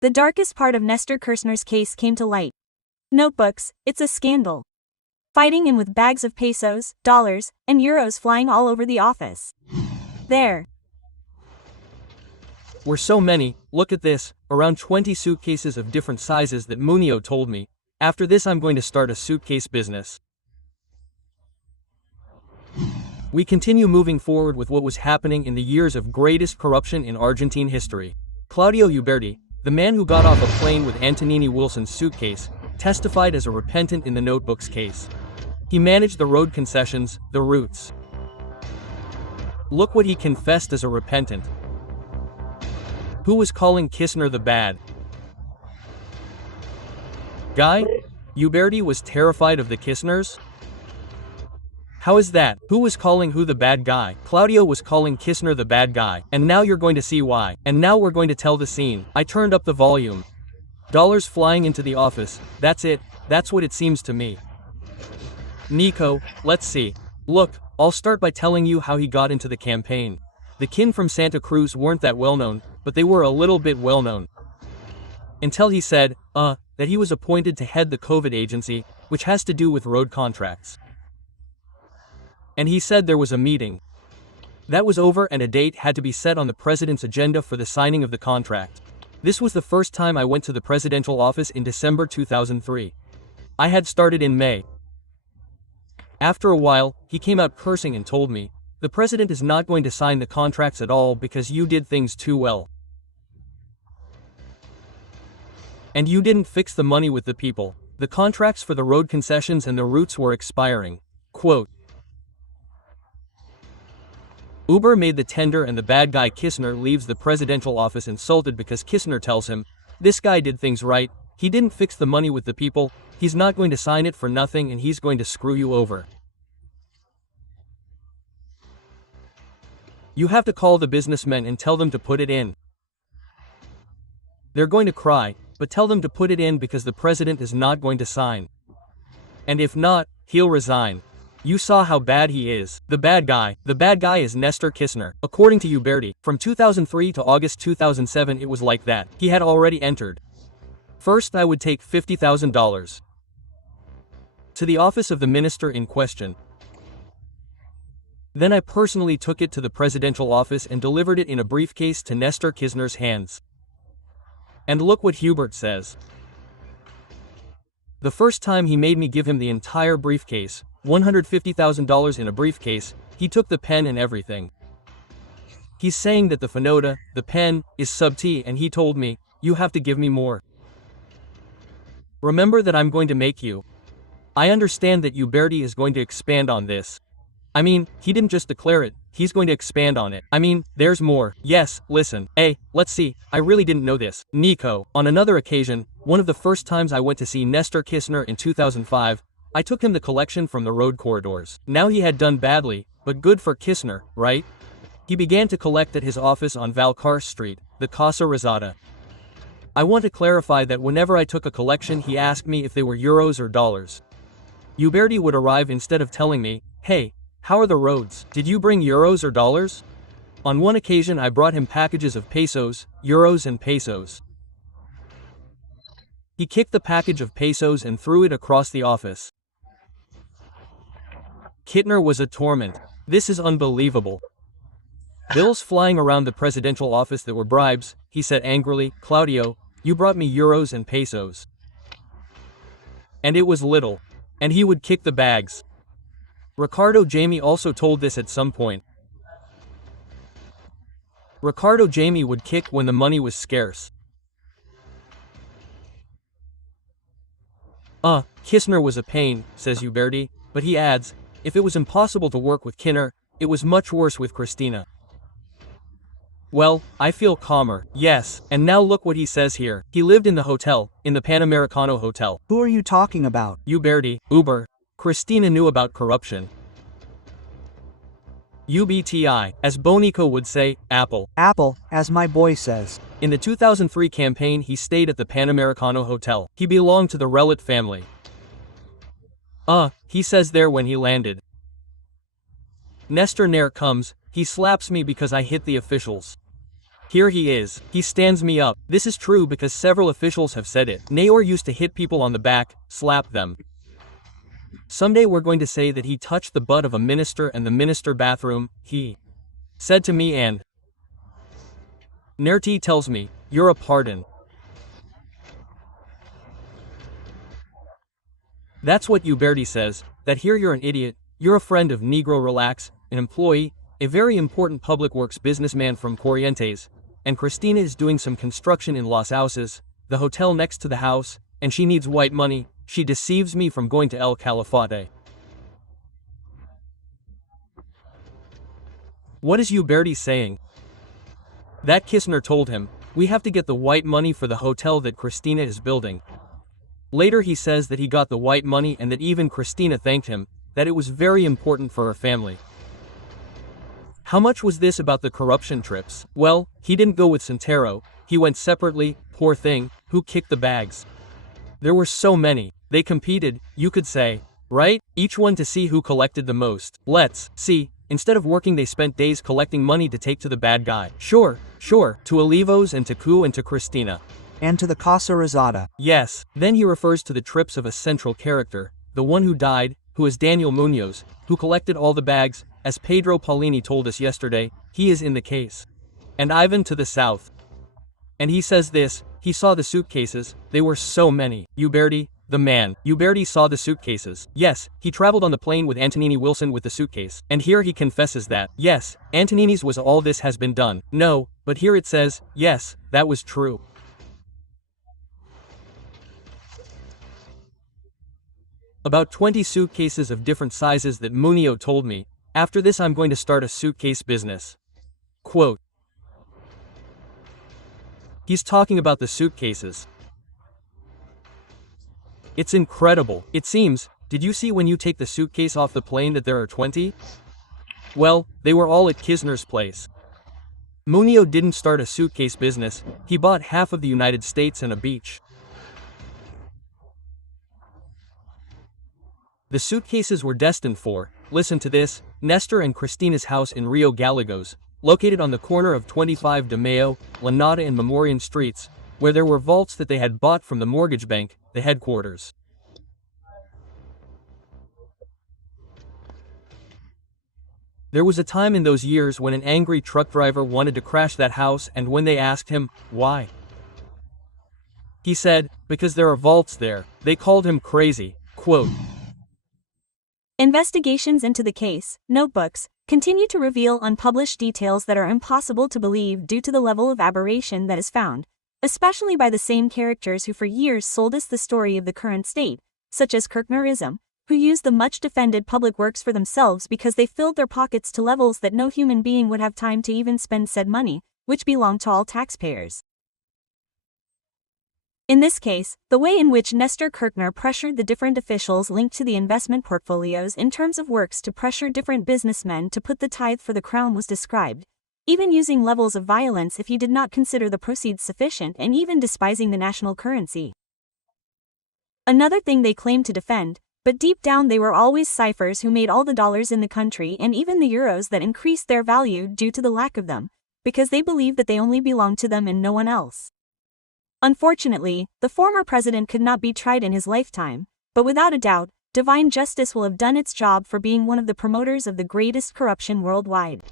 The darkest part of Néstor Kirchner's case came to light. Notebooks, it's a scandal. Fighting him with bags of pesos, dollars, and euros flying all over the office. There were so many, look at this, around 20 suitcases of different sizes that Munio told me. After this I'm going to start a suitcase business. We continue moving forward with what was happening in the years of greatest corruption in Argentine history. Claudio Uberti, the man who got off a plane with Antonini Wilson's suitcase, testified as a repentant in the Notebooks case. He managed the road concessions, the routes. Look what he confessed as a repentant. Who was calling Kirchner the bad guy? Uberti was terrified of the Kirchners? How is that? Who was calling who the bad guy? Claudio was calling Kirchner the bad guy, and now you're going to see why. And now we're going to tell the scene. I turned up the volume. Dollars flying into the office, that's it, that's what it seems to me. Nico, let's see. Look, I'll start by telling you how he got into the campaign. The kin from Santa Cruz weren't that well known, but they were a little bit well known. Until he said, that he was appointed to head the COVID agency, which has to do with road contracts. And he said there was a meeting. That was over and a date had to be set on the president's agenda for the signing of the contract. This was the first time I went to the presidential office in December 2003. I had started in May. After a while, he came out cursing and told me, the president is not going to sign the contracts at all because you did things too well. And you didn't fix the money with the people. The contracts for the road concessions and the routes were expiring. Quote, Uber made the tender and the bad guy Kirchner leaves the presidential office insulted because Kirchner tells him, this guy did things right, he didn't fix the money with the people, he's not going to sign it for nothing and he's going to screw you over. You have to call the businessmen and tell them to put it in. They're going to cry, but tell them to put it in because the president is not going to sign. And if not, he'll resign. You saw how bad he is. The bad guy is Néstor Kirchner. According to Uberti, from 2003 to August 2007 it was like that. He had already entered. First I would take $50,000 to the office of the minister in question. Then I personally took it to the presidential office and delivered it in a briefcase to Néstor Kirchner's hands. And look what Hubert says. The first time he made me give him the entire briefcase, $150,000 in a briefcase, he took the pen and everything. He's saying that the Finota, the pen, is sub T and he told me, you have to give me more. Remember that I'm going to make you. I understand that Uberti is going to expand on this. I mean, he didn't just declare it, he's going to expand on it. I mean, there's more. Yes, listen. Hey, let's see, I really didn't know this. Nico, on another occasion, one of the first times I went to see Néstor Kirchner in 2005, I took him the collection from the road corridors. Now he had done badly, but good for Kirchner, right? He began to collect at his office on Valcar Street, the Casa Rosada. I want to clarify that whenever I took a collection he asked me if they were euros or dollars. Uberti would arrive instead of telling me, hey, how are the roads? Did you bring euros or dollars? On one occasion I brought him packages of pesos, euros and pesos. He kicked the package of pesos and threw it across the office. Kirchner was a torment. This is unbelievable. Bills flying around the presidential office that were bribes, he said angrily, Claudio, you brought me euros and pesos. And it was little. And he would kick the bags. Ricardo Jamie also told this at some point. Ricardo Jamie would kick when the money was scarce. Kirchner was a pain, says Uberti, but he adds, if it was impossible to work with Kirchner, it was much worse with Cristina. Well, I feel calmer, yes, and now look what he says here. He lived in the hotel, in the Panamericano Hotel. Who are you talking about? Uberti, Uber. Cristina knew about corruption. UBTI, as Bonico would say, Apple. Apple, as my boy says. In the 2003 campaign he stayed at the Panamericano Hotel. He belonged to the Relit family. He says there when he landed. Néstor Nair comes, he slaps me because I hit the officials. Here he is. He stands me up. This is true because several officials have said it. Néstor used to hit people on the back, slap them. Someday we're going to say that he touched the butt of a minister in the minister bathroom, he said to me, and Nerti tells me, you're a pardon. That's what Uberti says, that here you're an idiot, you're a friend of Negro Relax, an employee, a very important public works businessman from Corrientes, and Cristina is doing some construction in Los Houses, the hotel next to the house, and she needs white money, she deceives me from going to El Calafate. What is Uberti saying? That Kirchner told him, we have to get the white money for the hotel that Cristina is building. Later he says that he got the white money and that even Cristina thanked him, that it was very important for her family. How much was this about the corruption trips? Well, he didn't go with Santero, he went separately, poor thing, who kicked the bags. There were so many, they competed, you could say, right? Each one to see who collected the most. Let's see, instead of working they spent days collecting money to take to the bad guy. Sure, to Olivos and to Ku and to Cristina. And to the Casa Rosada. Yes, then he refers to the trips of a central character, the one who died, who is Daniel Munoz, who collected all the bags, as Pedro Paulini told us yesterday, he is in the case. And Ivan to the south. And he says this, he saw the suitcases, they were so many. Uberti, the man. Uberti saw the suitcases. Yes, he traveled on the plane with Antonini Wilson with the suitcase. And here he confesses that, yes, Antonini's was all this has been done. No, but here it says, yes, that was true. About 20 suitcases of different sizes that Munio told me, after this I'm going to start a suitcase business. Quote. He's talking about the suitcases. It's incredible. It seems, did you see when you take the suitcase off the plane that there are 20? Well, they were all at Kirchner's place. Munio didn't start a suitcase business, he bought half of the United States and a beach. The suitcases were destined for, listen to this, Néstor and Cristina's house in Rio Gallegos, located on the corner of 25 de Mayo, Lanada and Memorian streets, where there were vaults that they had bought from the mortgage bank, the headquarters. There was a time in those years when an angry truck driver wanted to crash that house, and when they asked him, why? He said, because there are vaults there. They called him crazy. Quote. Investigations into the case, notebooks, continue to reveal unpublished details that are impossible to believe due to the level of aberration that is found, especially by the same characters who for years sold us the story of the current state, such as Kirchnerism, who used the much-defended public works for themselves because they filled their pockets to levels that no human being would have time to even spend said money, which belonged to all taxpayers. In this case, the way in which Néstor Kirchner pressured the different officials linked to the investment portfolios in terms of works to pressure different businessmen to put the tithe for the crown was described, even using levels of violence if he did not consider the proceeds sufficient and even despising the national currency. Another thing they claimed to defend, but deep down they were always ciphers who made all the dollars in the country and even the euros that increased their value due to the lack of them, because they believed that they only belonged to them and no one else. Unfortunately, the former president could not be tried in his lifetime, but without a doubt, divine justice will have done its job for being one of the promoters of the greatest corruption worldwide.